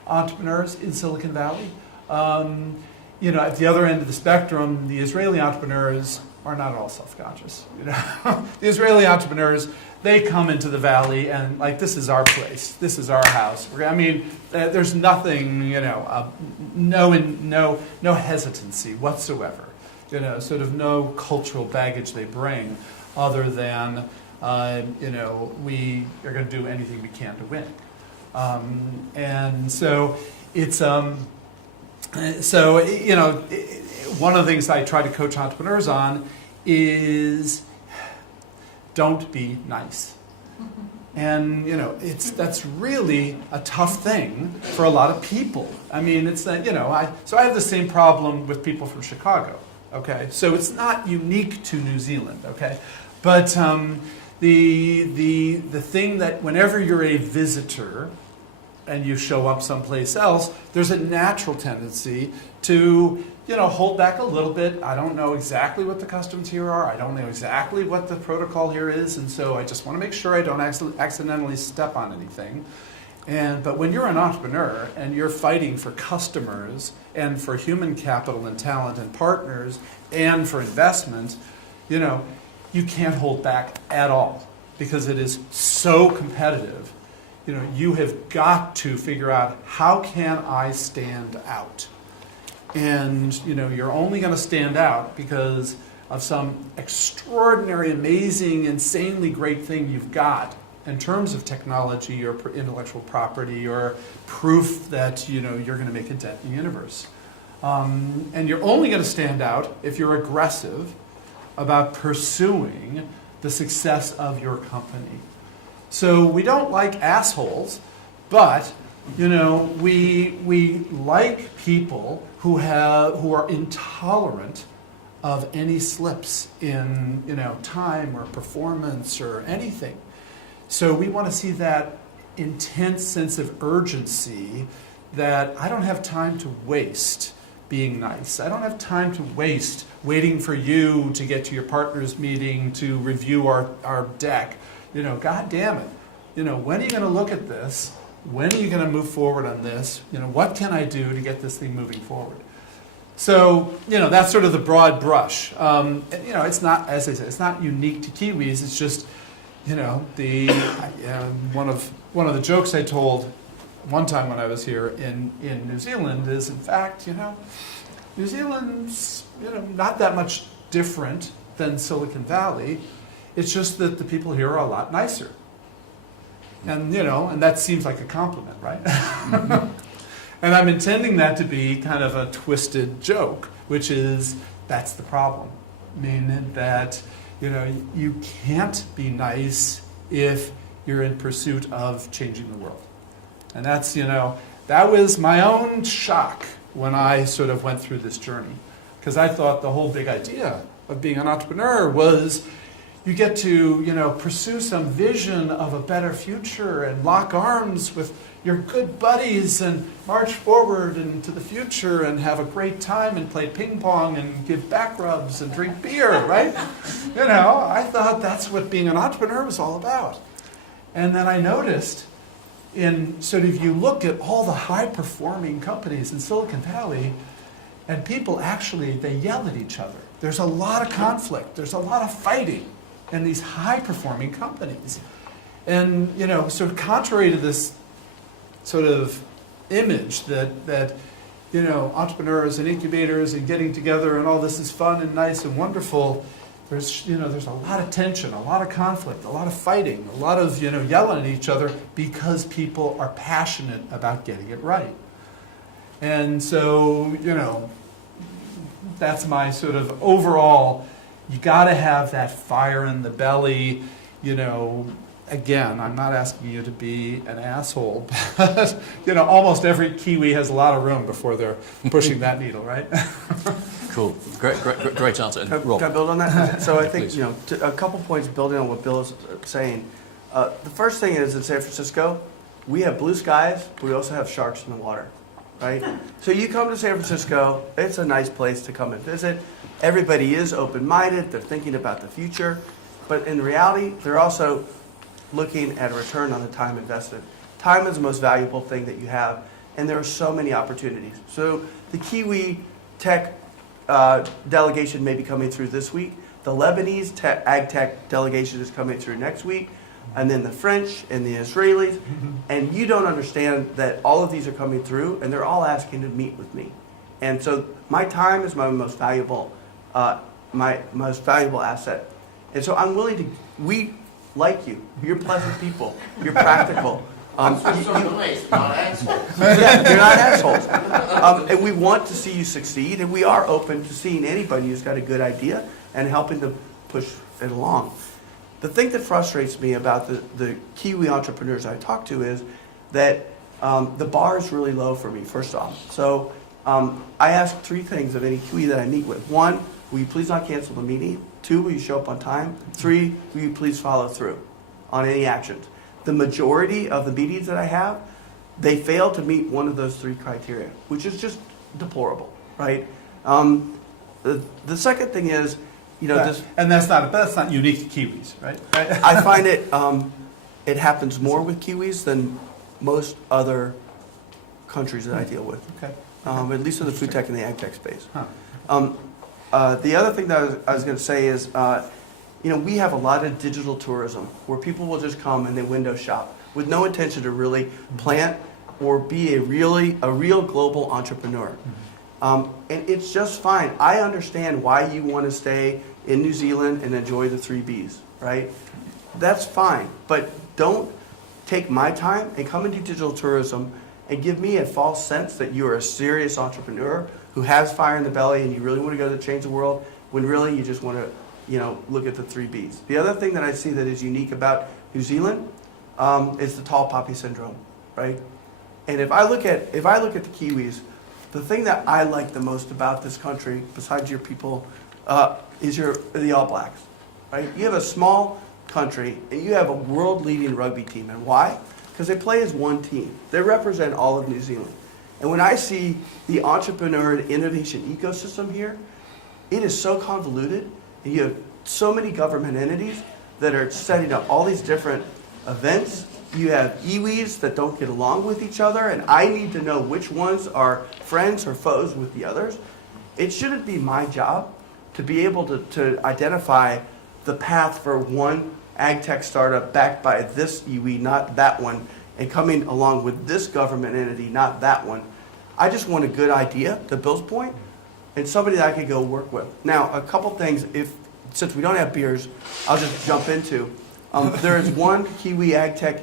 entrepreneurs in Silicon Valley. At the other end of the spectrum, the Israeli entrepreneurs are not at all self-conscious. The Israeli entrepreneurs, they come into the valley and this is our place, this is our house. There's nothing, no hesitancy whatsoever. Sort of no cultural baggage they bring, other than, we are going to do anything we can to win. And so it's, one of the things I try to coach entrepreneurs on is don't be nice. And, that's really a tough thing for a lot of people. It's that, so I have the same problem with people from Chicago. Okay, so it's not unique to New Zealand, okay? But the thing that whenever you're a visitor and you show up someplace else, there's a natural tendency to, hold back a little bit. I don't know exactly what the customs here are. I don't know exactly what the protocol here is, and so I just want to make sure I don't accidentally step on anything. But when you're an entrepreneur and you're fighting for customers and for human capital and talent and partners and for investment, you can't hold back at all because it is so competitive. You have got to figure out, how can I stand out? And, you're only going to stand out because of some extraordinary, amazing, insanely great thing you've got in terms of technology or intellectual property or proof that you're going to make a dent in the universe. And you're only going to stand out if you're aggressive about pursuing the success of your company. So we don't like assholes, but we like people who are intolerant of any slips in time or performance or anything. So we want to see that intense sense of urgency that I don't have time to waste being nice. I don't have time to waste waiting for you to get to your partner's meeting to review our deck. God damn it. When are you going to look at this? When are you going to move forward on this? What can I do to get this thing moving forward? So, that's sort of the broad brush. It's not, as I said, it's not unique to Kiwis. It's just, one of the jokes I told one time when I was here in New Zealand is, in fact, New Zealand's, not that much different than Silicon Valley. It's just that the people here are a lot nicer. And, and that seems like a compliment, right? And I'm intending that to be kind of a twisted joke, which is, that's the problem. Meaning that, you can't be nice if you're in pursuit of changing the world. And that's, that was my own shock when I sort of went through this journey. Because I thought the whole big idea of being an entrepreneur was you get to, pursue some vision of a better future and lock arms with your good buddies and march forward into the future and have a great time and play ping pong and give back rubs and drink beer, right? I thought that's what being an entrepreneur was all about. And then I noticed you look at all the high-performing companies in Silicon Valley, and people they yell at each other. There's a lot of conflict. There's a lot of fighting in these high-performing companies. And, sort of contrary to this sort of image that entrepreneurs and incubators and getting together and all this is fun and nice and wonderful, there's a lot of tension, a lot of conflict, a lot of fighting, a lot of, yelling at each other because people are passionate about getting it right. And so, that's my sort of overall, you got to have that fire in the belly, Again, I'm not asking you to be an asshole, but, almost every Kiwi has a lot of room before they're pushing that needle, right? Cool. Great answer. And Can Rob. I build on that? So I think, Please. a couple points building on what Bill is saying. The first thing is in San Francisco, we have blue skies, but we also have sharks in the water, right? So you come to San Francisco, it's a nice place to come and visit. Everybody is open-minded, they're thinking about the future, but in reality, they're also looking at a return on the time invested. Time is the most valuable thing that you have, and there are so many opportunities. So the Kiwi tech delegation may be coming through this week. The Lebanese AgTech delegation is coming through next week, and then the French and the Israelis. And you don't understand that all of these are coming through, and they're all asking to meet with me. And so my time is my most valuable asset. And so I'm willing to. We like you. You're pleasant people. You're practical. I'm so nice, not assholes. Yeah, you're not assholes. And we want to see you succeed, and we are open to seeing anybody who's got a good idea and helping them push it along. The thing that frustrates me about the Kiwi entrepreneurs I talk to is that the bar is really low for me, first off. So I ask three things of any Kiwi that I meet with. One, will you please not cancel the meeting? Two, will you show up on time? Three, will you please follow through on any actions? The majority of the meetings that I have, they fail to meet one of those three criteria, which is just deplorable, right? The second thing is, and that's not unique to Kiwis, right? I find it happens more with Kiwis than most other countries that I deal with. Okay. At least in the food tech and the ag tech space. Huh. The other thing that I was going to say is, we have a lot of digital tourism where people will just come and they window shop with no intention to really plant or be a real global entrepreneur. And it's just fine. I understand why you want to stay in New Zealand and enjoy the 3 Bs, right? That's fine. But don't take my time and come and do digital tourism and give me a false sense that you're a serious entrepreneur who has fire in the belly and you really want to go to change the world when really you just want to look at the 3 Bs. The other thing that I see that is unique about New Zealand is the tall poppy syndrome, right? And if I look at the Kiwis, the thing that I like the most about this country, besides your people, is the All Blacks, right? You have a small country and you have a world-leading rugby team, and why? Because they play as one team. They represent all of New Zealand. And when I see the entrepreneur and innovation ecosystem here, it is so convoluted. And you have so many government entities that are setting up all these different events. You have iwis that don't get along with each other, and I need to know which ones are friends or foes with the others. It shouldn't be my job to be able to identify the path for one ag tech startup backed by this iwi, not that one, and coming along with this government entity, not that one. I just want a good idea, to Bill's point, and somebody that I could go work with. Now, a couple things, since we don't have beers, I'll just jump into. There is one Kiwi AgTech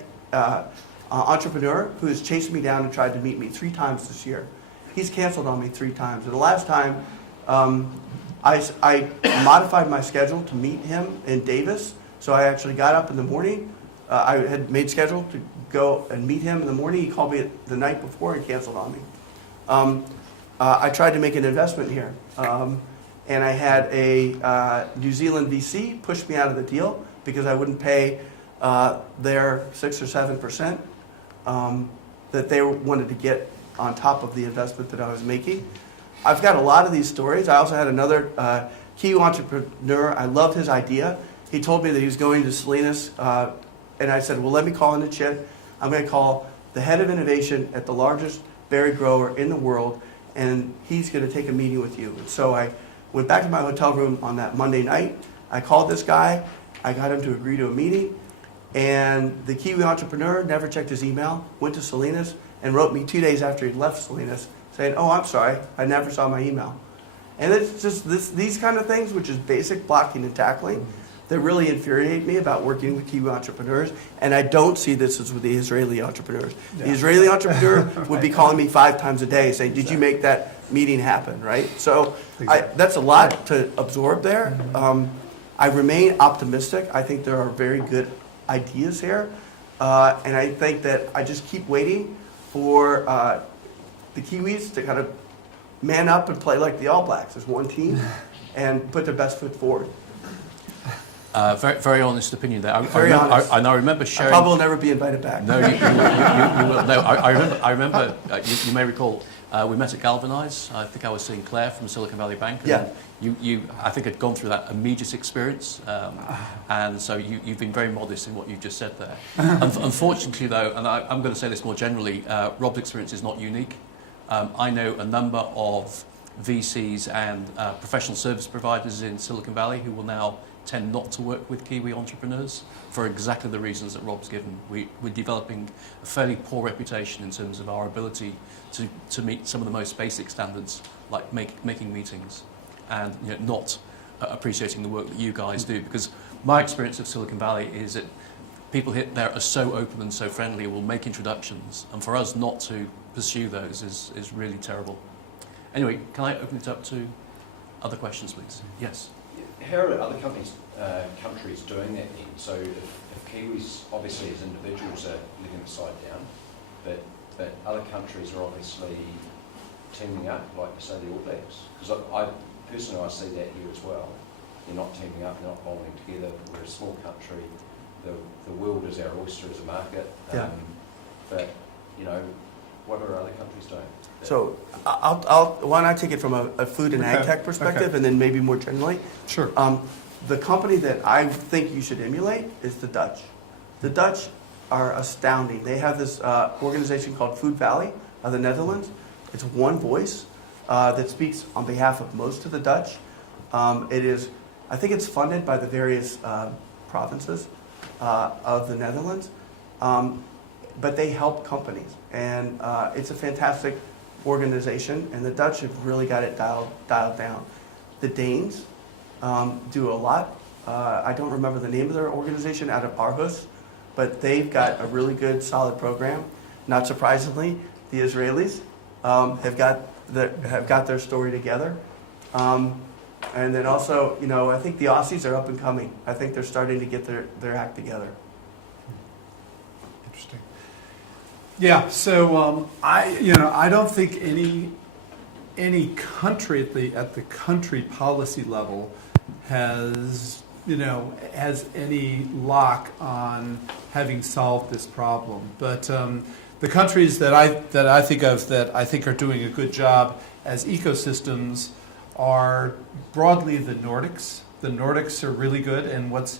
entrepreneur who has chased me down and tried to meet me 3 times this year. He's canceled on me 3 times. And the last time, I modified my schedule to meet him in Davis. So I actually got up in the morning. I had made schedule to go and meet him in the morning. He called me the night before and canceled on me. I tried to make an investment here. And I had a New Zealand VC push me out of the deal because I wouldn't pay their 6 or 7% that they wanted to get on top of the investment that I was making. I've got a lot of these stories. I also had another Kiwi entrepreneur. I loved his idea. He told me that he was going to Salinas, and I said, well, let me call in the chit. I'm going to call the head of innovation at the largest berry grower in the world, and he's going to take a meeting with you. And so I went back to my hotel room on that Monday night. I called this guy. I got him to agree to a meeting, and the Kiwi entrepreneur never checked his email, went to Salinas, and wrote me 2 days after he'd left Salinas saying, oh, I'm sorry, I never saw my email. And it's just these kind of things, which is basic blocking and tackling, that really infuriate me about working with Kiwi entrepreneurs. And I don't see this as with the Israeli entrepreneurs. Yeah. The Israeli entrepreneur would be calling me 5 times a day saying, did you make that meeting happen, right? So that's a lot to absorb there. I remain optimistic. I think there are very good ideas here. And I think that I just keep waiting for the Kiwis to kind of man up and play like the All Blacks as one team and put their best foot forward. Very, very honest opinion there. Very honest. I remember sharing. I probably will never be invited back. No, you will. No, I remember. You may recall we met at Galvanize. I think I was seeing Claire from Silicon Valley Bank. And Yeah. You, I think, had gone through that immediate experience, and so you've been very modest in what you've just said there. Unfortunately, though, and I'm going to say this more generally, Rob's experience is not unique. I know a number of VCs and professional service providers in Silicon Valley who will now tend not to work with Kiwi entrepreneurs for exactly the reasons that Rob's given. We're developing a fairly poor reputation in terms of our ability to meet some of the most basic standards, like making meetings, and not appreciating the work that you guys do. Because my experience of Silicon Valley is that people there are so open and so friendly, will make introductions, and for us not to pursue those is really terrible. Anyway, can I open it up to other questions, please? Yes. How are other countries doing that then? So if Kiwis, obviously as individuals, are living upside down, but other countries are obviously teaming up, like say the All Blacks. Because I personally see that here as well. They're not teaming up, they're not bonding together. We're a small country. The world is our oyster as a market. Yeah. But what are other countries doing? So why don't I take it from a food and ag tech perspective, and then maybe more generally. Sure. The company that I think you should emulate is the Dutch. The Dutch are astounding. They have this organization called Food Valley of the Netherlands. It's one voice that speaks on behalf of most of the Dutch. I think it's funded by the various provinces of the Netherlands, but they help companies, and it's a fantastic organization, and the Dutch have really got it dialed down. The Danes do a lot. I don't remember the name of their organization out of Aarhus, but they've got a really good, solid program. Not surprisingly, the Israelis have got their story together. And then also, I think the Aussies are up and coming. I think they're starting to get their act together. Interesting. Yeah. So I don't think any country at the country policy level has any lock on having solved this problem. But the countries that I think of that I think are doing a good job as ecosystems are broadly the Nordics. The Nordics are really good, and what's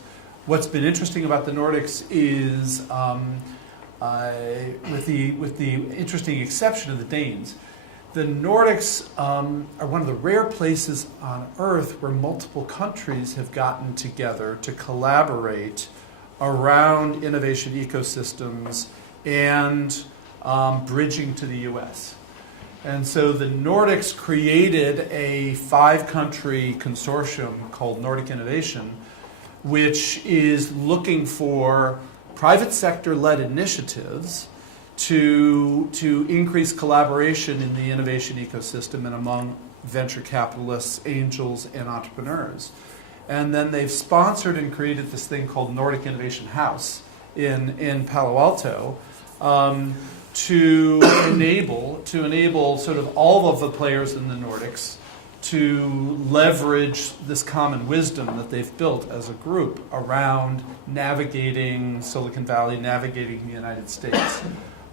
been interesting about the Nordics is, with the interesting exception of the Danes, the Nordics are one of the rare places on Earth where multiple countries have gotten together to collaborate around innovation ecosystems and bridging to the U.S. And so the Nordics created a 5-country consortium called Nordic Innovation, which is looking for private sector-led initiatives to increase collaboration in the innovation ecosystem and among venture capitalists, angels, and entrepreneurs. And then they've sponsored and created this thing called Nordic Innovation House in Palo Alto, to enable sort of all of the players in the Nordics to leverage this common wisdom that they've built as a group around navigating Silicon Valley, navigating the United States.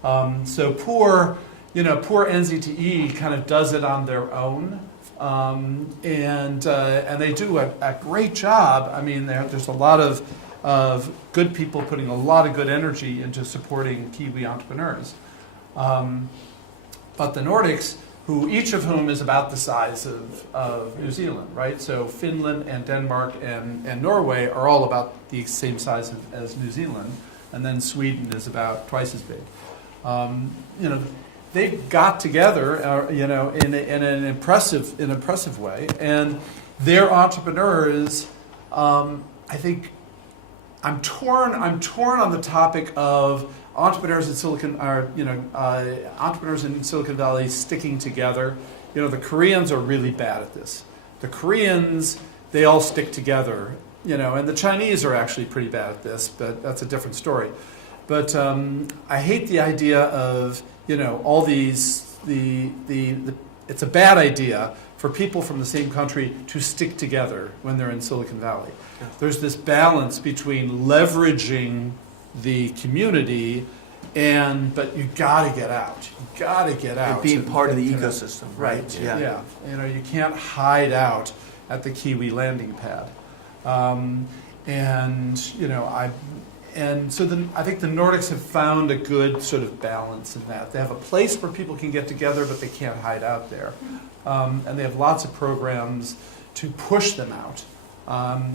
So poor NZTE kind of does it on their own, and they do a great job. I mean, there's a lot of good people putting a lot of good energy into supporting Kiwi entrepreneurs. But the Nordics, each of whom is about the size of New Zealand, right? So Finland and Denmark and Norway are all about the same size as New Zealand, and then Sweden is about twice as big. They've got together, in an impressive way, and their entrepreneurs. I think I'm torn on the topic of entrepreneurs in Silicon Valley sticking together. The Koreans are really bad at this. The Koreans, they all stick together, and the Chinese are actually pretty bad at this, but that's a different story. But I hate the idea of, all these, it's a bad idea for people from the same country to stick together when they're in Silicon Valley. Yeah. There's this balance between leveraging the community but you got to get out. You got to get out. And being part of the ecosystem, right? Yeah. You can't hide out at the Kiwi landing pad. I think the Nordics have found a good sort of balance in that. They have a place where people can get together, but they can't hide out there. And they have lots of programs to push them out,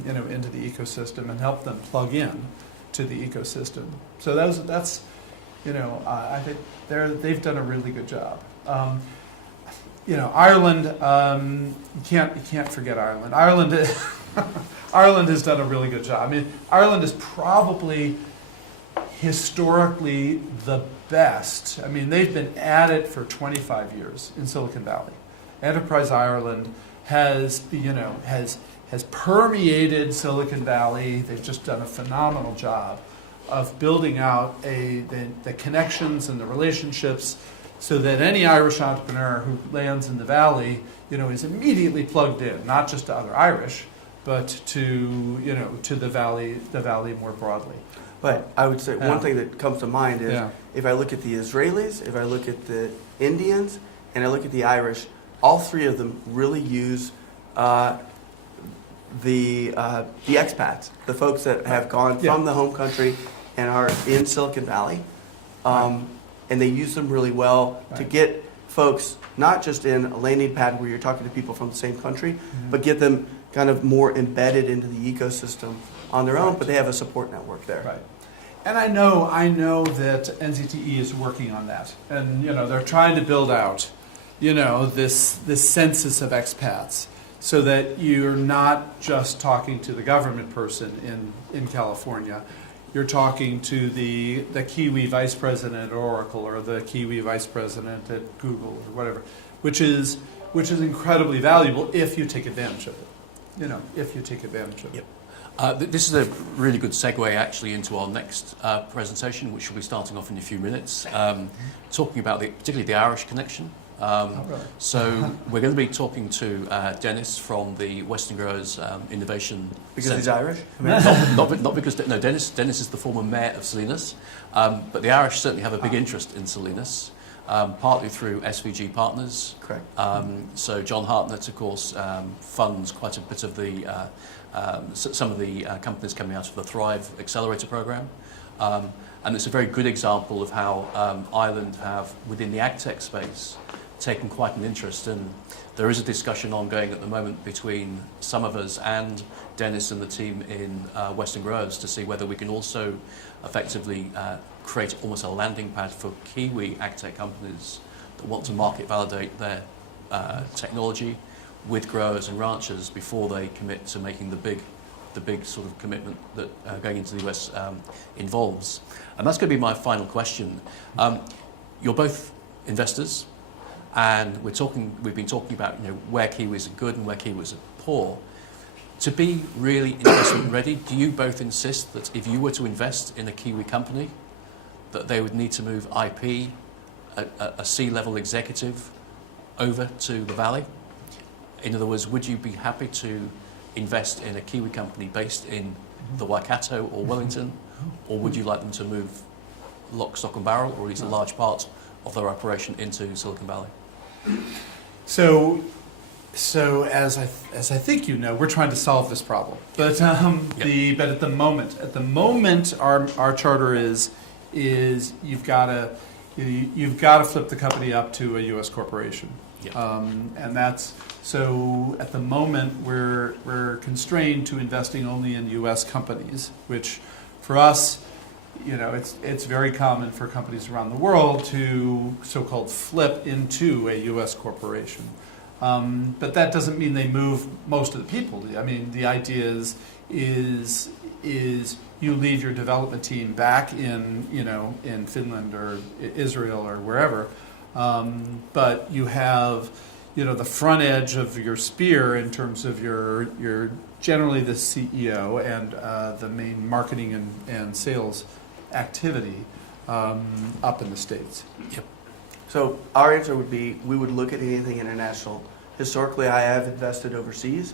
into the ecosystem and help them plug in to the ecosystem. So that's I think they've done a really good job. Ireland, you can't forget Ireland. Ireland has done a really good job. I mean, Ireland is probably historically the best. I mean, they've been at it for 25 years in Silicon Valley. Enterprise Ireland has permeated Silicon Valley. They've just done a phenomenal job of building out the connections and the relationships so that any Irish entrepreneur who lands in the Valley, is immediately plugged in, not just to other Irish, but to the Valley more broadly. But I would say one thing that comes to mind is if I look at the Israelis, if I look at the Indians, and I look at the Irish, all three of them really use the expats, the folks that have gone from the home country and are in Silicon Valley, and they use them really well to get folks not just in a landing pad where you're talking to people from the same country, but get them kind of more embedded into the ecosystem on their own, but they have a support network there. Right. And I know that NZTE is working on that, and they're trying to build out, this census of expats, so that you're not just talking to the government person in California, you're talking to the Kiwi vice president at Oracle or the Kiwi vice president at Google or whatever, which is incredibly valuable if you take advantage of it. If you take advantage of it. Yep. This is a really good segue actually into our next presentation, which will be starting off in a few minutes, talking about particularly the Irish connection. So we're going to be talking to Dennis from the Western Growers Innovation Because Centre. he's Irish? Not because Dennis is the former mayor of Salinas, but the Irish certainly have a big interest in Salinas, partly through SVG Partners. Correct. So John Hartnett, of course, funds quite a bit of the some of the companies coming out of the Thrive Accelerator program. And it's a very good example of how Ireland have, within the AgTech space, taken quite an interest. And there is a discussion ongoing at the moment between some of us and Dennis and the team in Western Growers to see whether we can also effectively create almost a landing pad for Kiwi AgTech companies that want to market validate their technology with growers and ranchers before they commit to making the big the big sort of commitment that going into the US involves. And that's going to be my final question. You're both investors, and we've been talking about where Kiwis are good and where Kiwis are poor. To be really investment ready, do you both insist that if you were to invest in a Kiwi company, that they would need to move IP, a C-level executive, over to the Valley? In other words, would you be happy to invest in a Kiwi company based in the Waikato or Wellington, or would you like them to move lock, stock and barrel, or at least a large part of their operation into Silicon Valley? So as I think we're trying to solve this problem. But but at the moment, our charter is you've got to flip the company up to a U.S. corporation. Yep. And that's so. At the moment, we're constrained to investing only in U.S. companies, which for us, it's very common for companies around the world to so-called flip into a U.S. corporation. But that doesn't mean they move most of the people. I mean, the idea is you leave your development team back in Finland or Israel or wherever, but you have the front edge of your spear in terms of your generally the CEO and the main marketing and sales activity up in the States. Yep. So our answer would be we would look at anything international. Historically, I have invested overseas.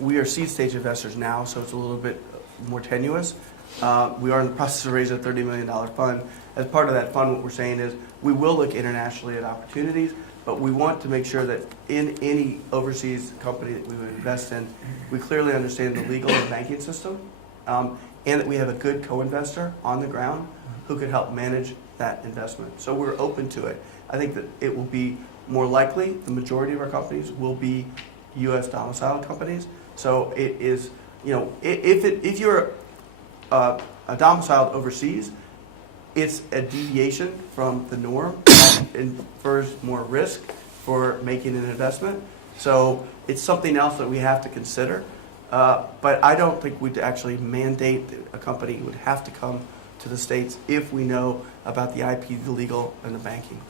We are seed stage investors now, so it's a little bit more tenuous. We are in the process of raising a $30 million fund. As part of that fund, what we're saying is we will look internationally at opportunities, but we want to make sure that in any overseas company that we would invest in, we clearly understand the legal and banking system, and that we have a good co-investor on the ground who could help manage that investment. So we're open to it. I think that it will be more likely the majority of our companies will be U.S. domiciled companies. So it is, if you're a domiciled overseas, it's a deviation from the norm that infers more risk for making an investment. So it's something else that we have to consider. But I don't think we'd actually mandate that a company would have to come to the States if we know about the IP, the legal, and the banking.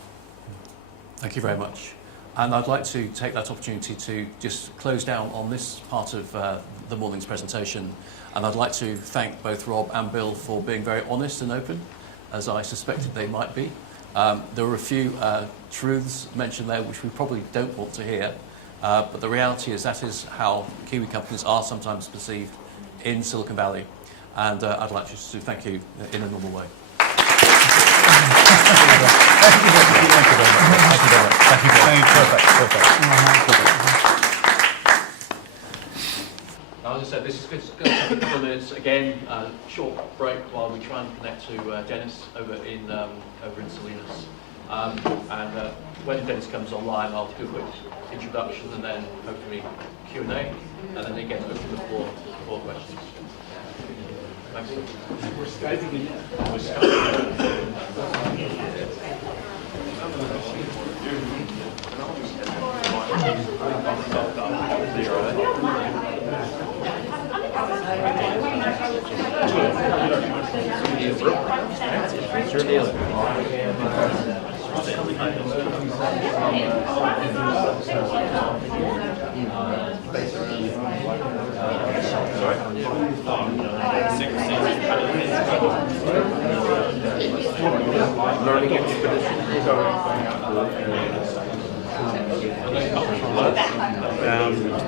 Thank you very much. And I'd like to take that opportunity to just close down on this part of the morning's presentation. And I'd like to thank both Rob and Bill for being very honest and open, as I suspected they might be. There were a few truths mentioned there which we probably don't want to hear, but the reality is that is how Kiwi companies are sometimes perceived in Silicon Valley. And I'd like to thank you in a normal way. As I said, this is going to take a couple of minutes. Again, short break while we try and connect to Dennis over in Salinas. And when Dennis comes online, I'll do a quick introduction and then hopefully Q&A, and then again open the floor for questions. Thanks. We're Skyping in. We're Skyping. Learning expedition.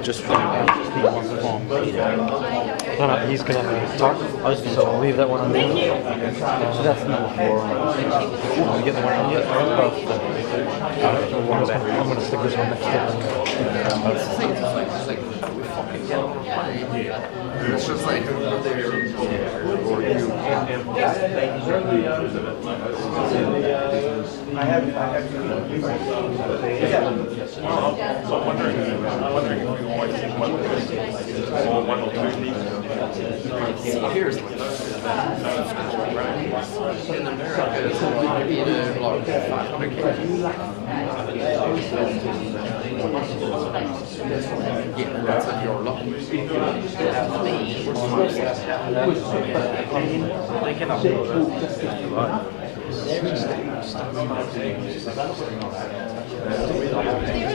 Just one form. No, he's gonna talk. So leave that one on there. So that's number 4. We get the one on yet? I'm gonna stick this one next to It's just like So I'm wondering if we want to think about this or one or two things. in America, it's maybe like 500 Yeah, that's if you're lucky. Right.